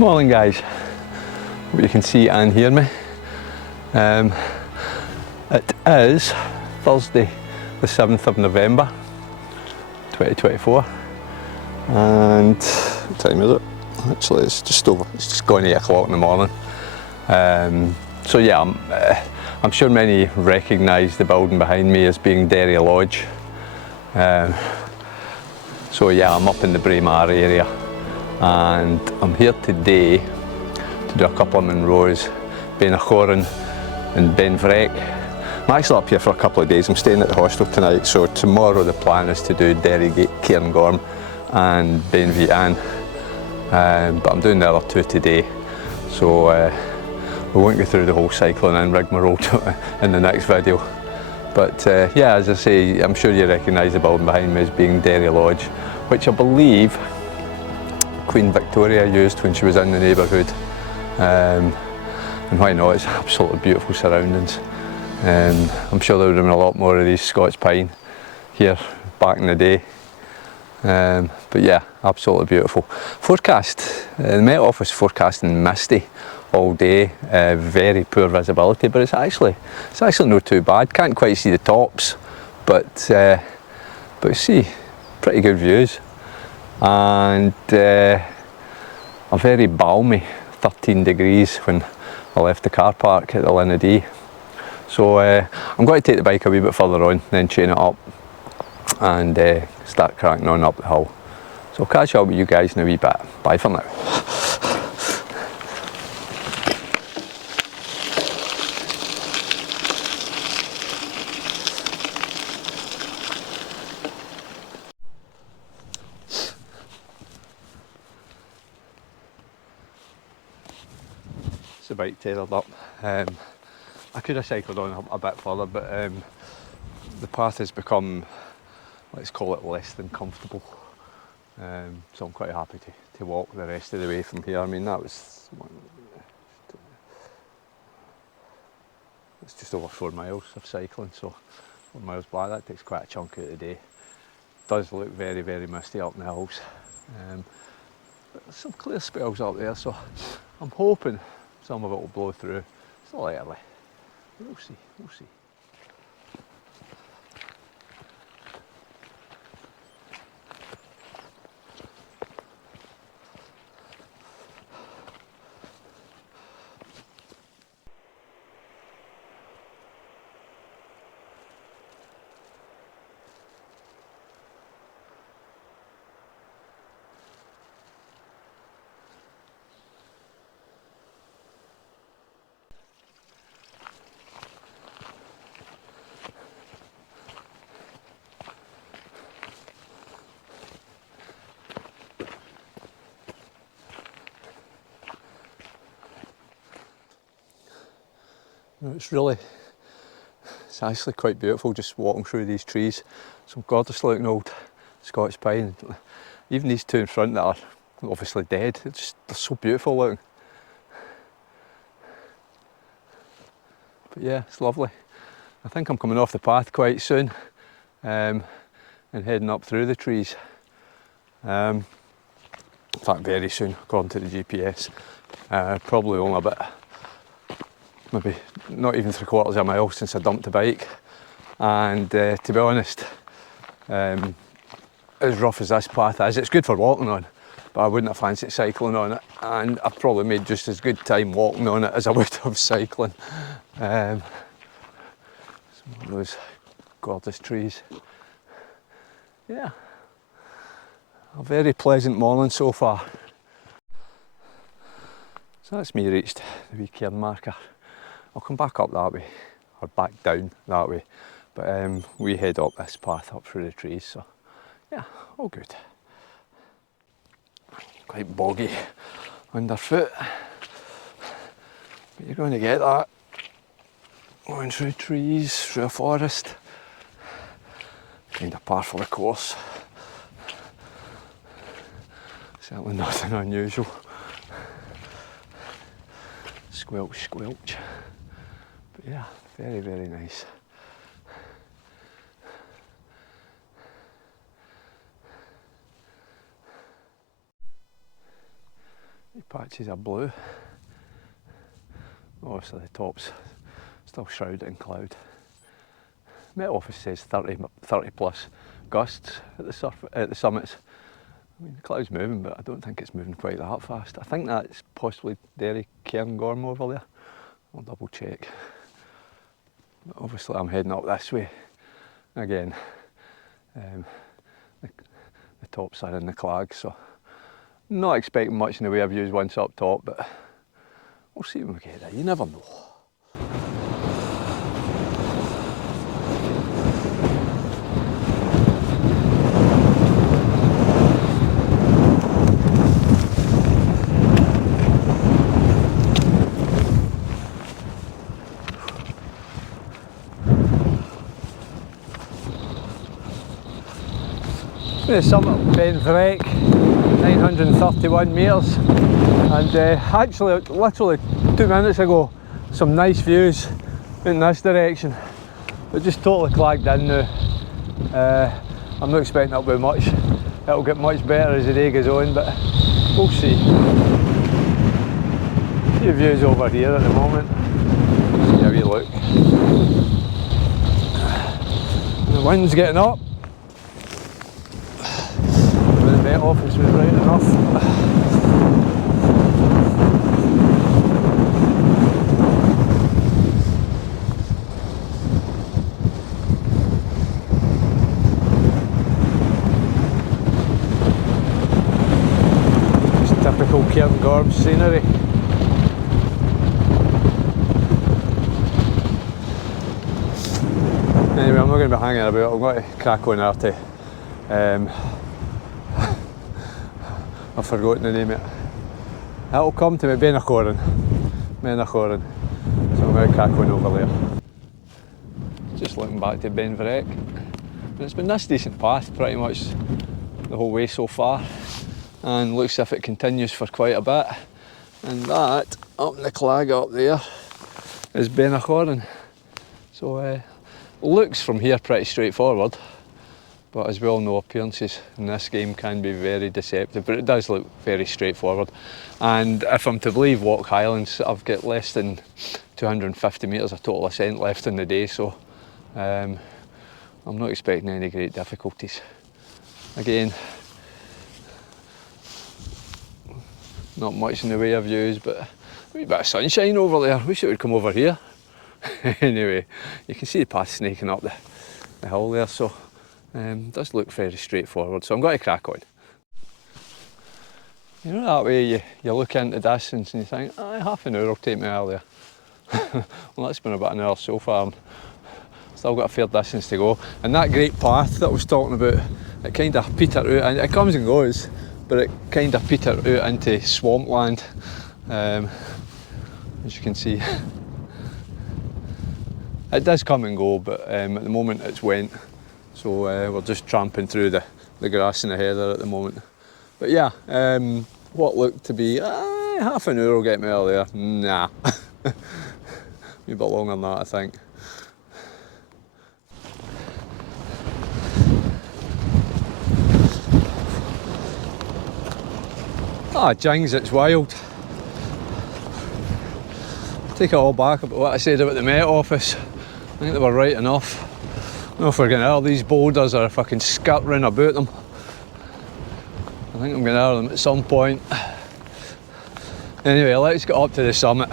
Morning guys, hope you can see and hear me. It is Thursday the 7th of November 2024 and what time is it? Actually it's just gone 8 o'clock in the morning. So yeah, I'm sure many recognise the building behind me as being Derry Lodge. So yeah, I'm up in the Bhreac area and I'm here today to do a couple of Monroes, Beinn Chaorainn and Bhreac. I'm actually up here for a couple of days. I'm staying at the hostel tonight, so tomorrow the plan is to do Derry Chaorainn and Beinn. But I'm doing the other two today, so we won't go through the whole cycling and rigmarole in the next video. But yeah, as I say, I'm sure you recognise the building behind me as being Derry Lodge, which I believe Queen Victoria used when she was in the neighbourhood. And why not, it's absolutely beautiful surroundings. I'm sure there would have been a lot more of these Scots pine here back in the day. But yeah, absolutely beautiful. Forecast, the Met Office forecasting misty all day, very poor visibility, but it's actually not too bad. Can't quite see the tops, but see pretty good views, and a very balmy 13 degrees when I left the car park at the Linn. So I'm going to take the bike a wee bit further on, then chain it up and start cracking on up the hill. So I'll catch up with you guys in a wee bit. Bye for now. The bike tethered up. I could have cycled on a bit further, but the path has become, let's call it, less than comfortable. So I'm quite happy to walk the rest of the way from here. I mean, it's just over 4 miles of cycling, so 4 miles back, that takes quite a chunk out of the day. It does look very, very misty up in the hills. But there's some clear spells up there, so I'm hoping some of it will blow through. It's not early. We'll see, we'll see. It's actually quite beautiful just walking through these trees. Some gorgeous looking old Scotch pine. Even these two in front that are obviously dead, they're so beautiful looking. But yeah, it's lovely. I think I'm coming off the path quite soon and heading up through the trees. In fact, very soon, according to the GPS. Probably only about, maybe not even 3/4 of a mile since I dumped the bike, and to be honest, as rough as this path is, it's good for walking on, but I wouldn't have fancied cycling on it, and I've probably made just as good time walking on it as I would have cycling. Some of those gorgeous trees. Yeah, a very pleasant morning so far. So that's me reached the wee cairn marker. I'll come back up that way, or back down that way, but we head up this path up through the trees, so yeah, all good. Quite boggy underfoot, but you're going to get that going through trees, through a forest. Kind of par for the course. Certainly nothing unusual. Squelch, squelch. But yeah, very, very nice. patches of blue. Obviously the top's still shrouded in cloud. Met Office says 30 plus gusts at the summits. I mean, the cloud's moving, but I don't think it's moving quite that fast. I think that's possibly Derry Cairngorm over there. I'll double check. But obviously I'm heading up this way again. The tops are in the Clag, so not expecting much in the way of views once up top, but we'll see when we get there. You never know. The summit of Bhreac, 931 metres, and actually literally 2 minutes ago some nice views in this direction, but just totally clagged in now. I'm not expecting it'll be much. It'll get much better as the day goes on, but we'll see. A few views over here at the moment. See how you look. The wind's getting up. The Met Office was right enough. Just typical Cairngorm scenery. Anyway, I'm not going to be hanging about. I'm going to crack on after. I've forgotten the name of it. It'll come to me, Chaorainn. So I'm going to crack on over there. Just looking back to Bhreac. And it's been this decent path pretty much the whole way so far. And looks as if it continues for quite a bit. And that, up in the Clag up there, is Chaorainn. So looks from here pretty straightforward. But as we all know, appearances in this game can be very deceptive, but it does look very straightforward. And if I'm to believe Walk Highlands, I've got less than 250 metres of total ascent left in the day, so I'm not expecting any great difficulties. Again, not much in the way of views, but a wee bit of sunshine over there. Wish it would come over here. Anyway, you can see the path snaking up the hill there, so does look very straightforward, so I'm going to crack on. You know that way you look into the distance and you think, half an hour will take me earlier. Well, that's been about an hour so far, and still got a fair distance to go. And that great path that I was talking about, it kind of petered out, and it comes and goes, but it kind of petered out into swampland, as you can see. It does come and go, but at the moment it's went. So we're just tramping through the grass in the heather at the moment. But yeah, what looked to be half an hour will get me earlier. Nah, a bit longer than that, I think. Jings, it's wild. Take it all back about what I said about the Met Office. I think they were right enough. I don't know if we're going to hear these boulders are fucking scattering about them. I think I'm going to hear them at some point. Anyway, let's get up to the summit.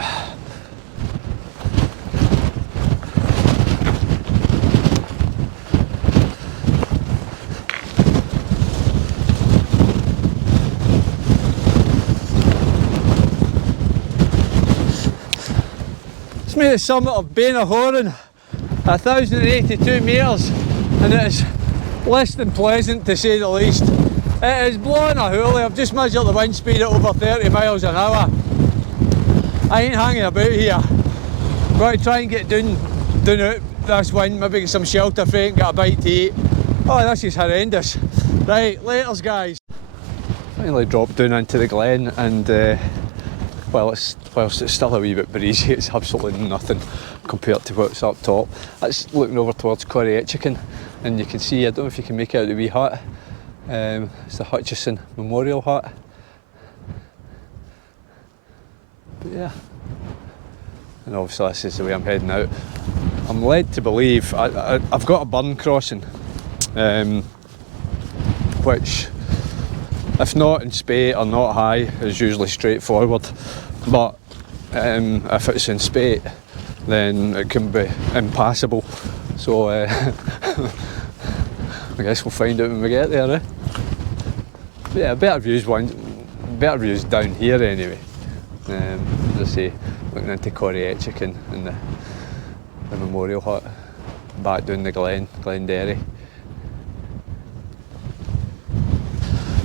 It's made the summit of Beinn, 1,082 metres, and it is less than pleasant to say the least. It is blowing a hoolie. I've just measured the wind speed at over 30 miles an hour. I ain't hanging about here. I'm going to try and get down out this wind, maybe get some shelter for it and get a bite to eat. Oh, this is horrendous. Right, laters guys. Finally dropped down into the glen, and whilst it's still a wee bit breezy, it's absolutely nothing compared to what's up top. That's looking over towards Chaorainn, and you can see, I don't know if you can make out the wee hut. It's the Hutchison Memorial Hut. Yeah. And obviously this is the way I'm heading out. I'm led to believe I've got a burn crossing, which, if not in spate or not high, is usually straightforward. But if it's in spate, then it can be impassable. So I guess we'll find out when we get there, eh? But yeah, better views down here anyway. As I say, looking into Chaorainn and the memorial hut, back down the Glenderry.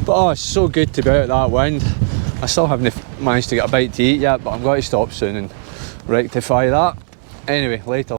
But oh, it's so good to be out of that wind. I still haven't managed to get a bite to eat yet, but I'm going to stop soon and rectify that. Anyway, later.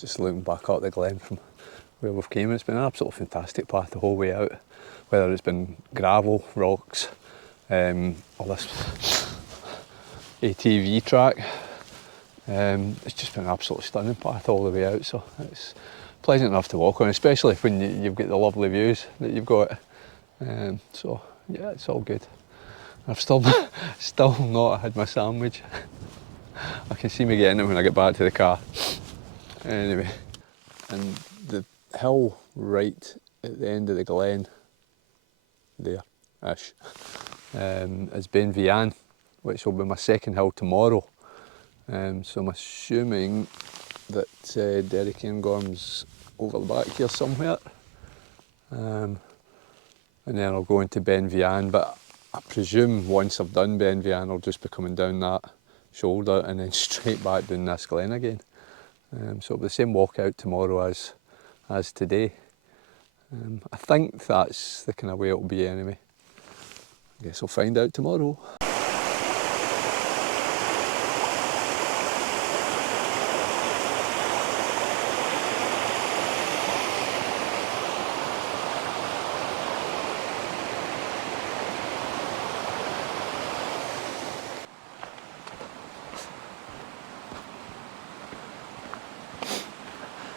Just looking back up the glen from where we've came, it's been an absolutely fantastic path the whole way out. Whether it's been gravel, rocks, or this ATV track, it's just been an absolutely stunning path all the way out. So it's pleasant enough to walk on, especially when you've got the lovely views that you've got. So yeah, it's all good. I've still not had my sandwich. I can see me getting it when I get back to the car. Anyway, and the hill right at the end of the glen, there-ish, is Beinn, which will be my second hill tomorrow. So I'm assuming that Derry Cairngorm's over the back here somewhere. And then I'll go into Beinn, but I presume once I've done Beinn, I'll just be coming down that shoulder and then straight back down this glen again. So it'll be the same walk out tomorrow as today. I think that's the kind of way it'll be anyway. I guess I'll find out tomorrow.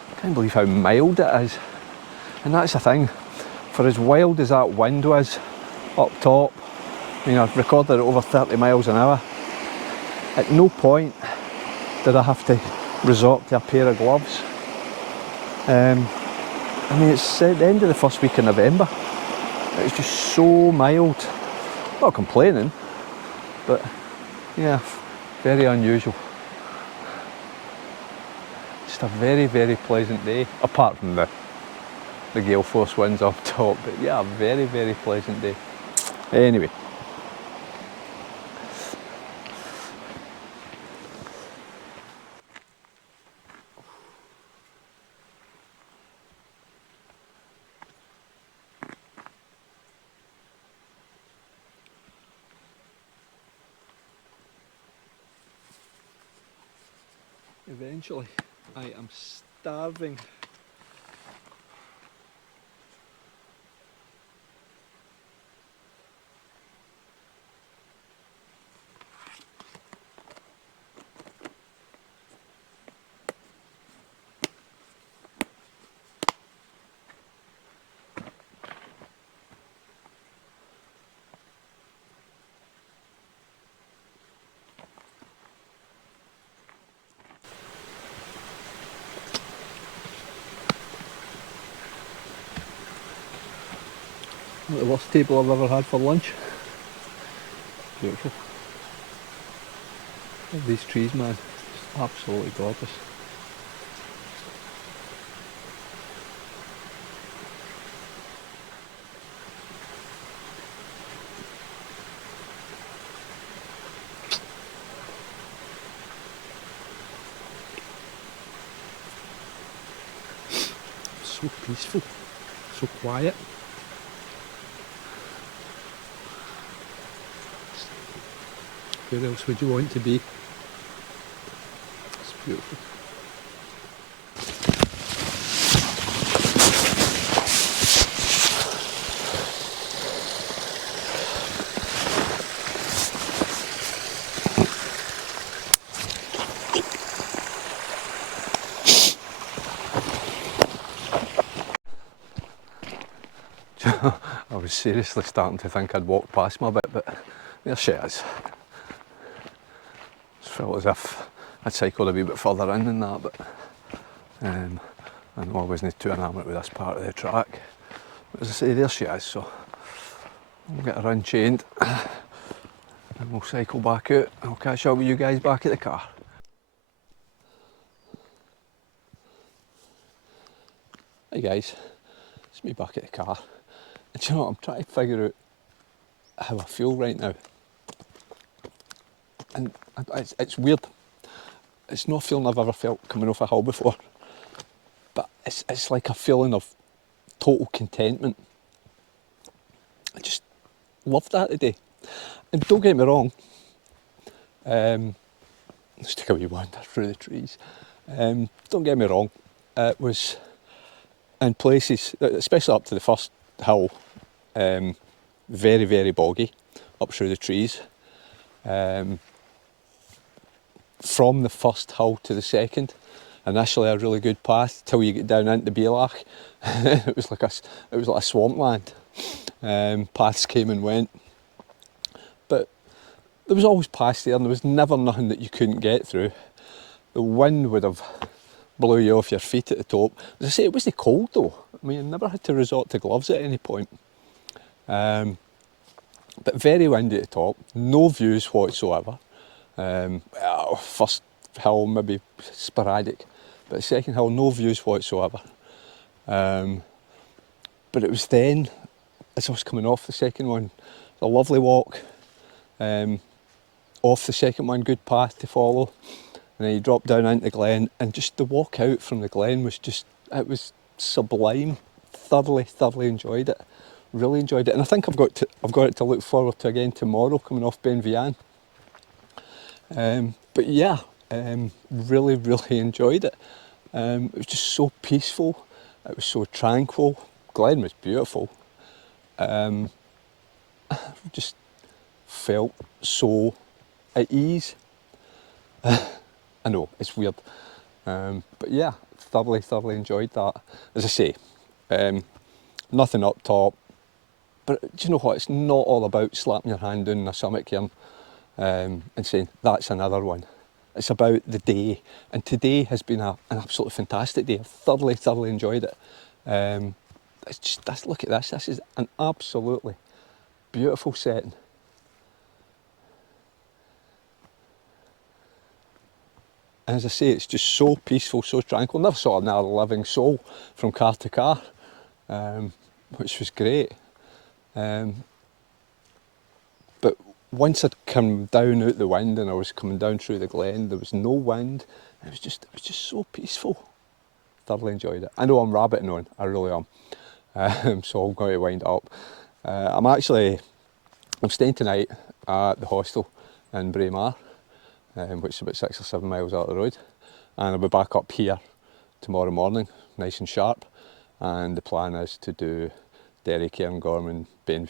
I can't believe how mild it is, and that's the thing, for as wild as that wind was up top, I mean, I've recorded it over 30 miles an hour, at no point did I have to resort to a pair of gloves. I mean, it's at the end of the first week of November, it's just so mild, not complaining, but yeah, very unusual. Just a very, very pleasant day, apart from the gale force winds up top, but yeah, a very, very pleasant day. Anyway. Eventually, I am starving. Not the worst table I've ever had for lunch. Beautiful. Love these trees, man. It's absolutely gorgeous. so peaceful, so quiet. Where else would you want to be? It's beautiful. I was seriously starting to think I'd walked past my bit, but there she is. Just felt as if I'd cycled a wee bit further in than that, but I know I wasn't too enamoured with this part of the track. But as I say, there she is, so we'll get her unchained and we'll cycle back out. I'll catch up with you guys back at the car. Hey guys, it's me back at the car. And do you know what, I'm trying to figure out how I feel right now. And it's weird. It's not a feeling I've ever felt coming off a hill before. But it's like a feeling of total contentment. I just love that today. And don't get me wrong, let's take a wee wander through the trees. Don't get me wrong, it was in places, especially up to the first hill, very, very boggy up through the trees. From the first hill to the second, initially a really good path till you get down into Bhreac. it was like a swampland. Paths came and went, but there was always paths there, and there was never nothing that you couldn't get through. The wind would have blew you off your feet at the top. As I say, it wasn't cold though. I mean, I never had to resort to gloves at any point. But very windy at the top, no views whatsoever. First hill maybe sporadic, but the second hill no views whatsoever. But it was then, as I was coming off the second one, a lovely walk. Off the second one, good path to follow, and then you drop down into the glen, and just the walk out from the glen was just, it was sublime. Thoroughly enjoyed it. Really enjoyed it, and I think I've got it to look forward to again tomorrow, coming off Beinn. But yeah, really enjoyed it. It was just so peaceful. It was so tranquil. Glen was beautiful. Just felt so at ease. I know, it's weird. But yeah, thoroughly enjoyed that. As I say, nothing up top. But do you know what? It's not all about slapping your hand down in a summit cairn and saying, that's another one. It's about the day. And today has been an absolutely fantastic day. I've thoroughly enjoyed it. It's just, look at this. This is an absolutely beautiful setting. And as I say, it's just so peaceful, so tranquil. Never saw another living soul from car to car, which was great. But once I'd come down out the wind and I was coming down through the glen, there was no wind. It was just so peaceful. Thoroughly enjoyed it. I know I'm rabbiting on, I really am. So I'm going to wind it up. I'm staying tonight at the hostel in Bhreac, which is about 6 or 7 miles out the road. And I'll be back up here tomorrow morning, nice and sharp. And the plan is to do Derry, Cairngorm, Beinn,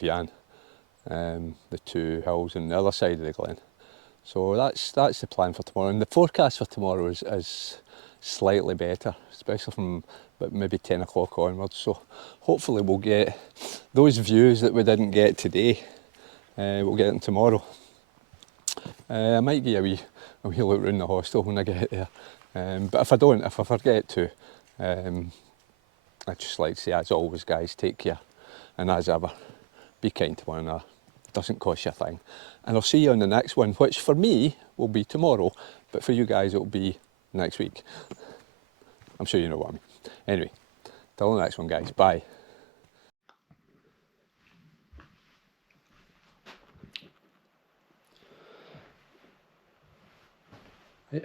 the two hills on the other side of the glen. So that's the plan for tomorrow. And the forecast for tomorrow is slightly better, especially from about maybe 10 o'clock onwards. So hopefully we'll get those views that we didn't get today, we'll get them tomorrow. I might give a wee look around the hostel when I get there. But if I forget to, I'd just like to say, as always guys, take care. And as ever, be kind to one another. Doesn't cost you a thing. And I'll see you on the next one, which for me will be tomorrow, but for you guys it'll be next week. I'm sure you know what I mean. Anyway, till the next one guys, bye.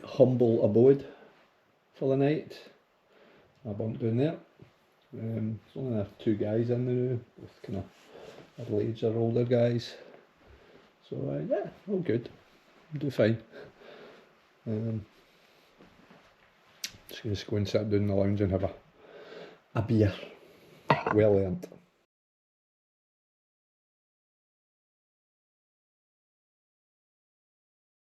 Humble abode for the night. A bunk down there. There's only 2 guys in there, with kind of middle-aged or older guys. So yeah, all good. Do fine. Just going to go and sit down in the lounge and have a beer. Well earned.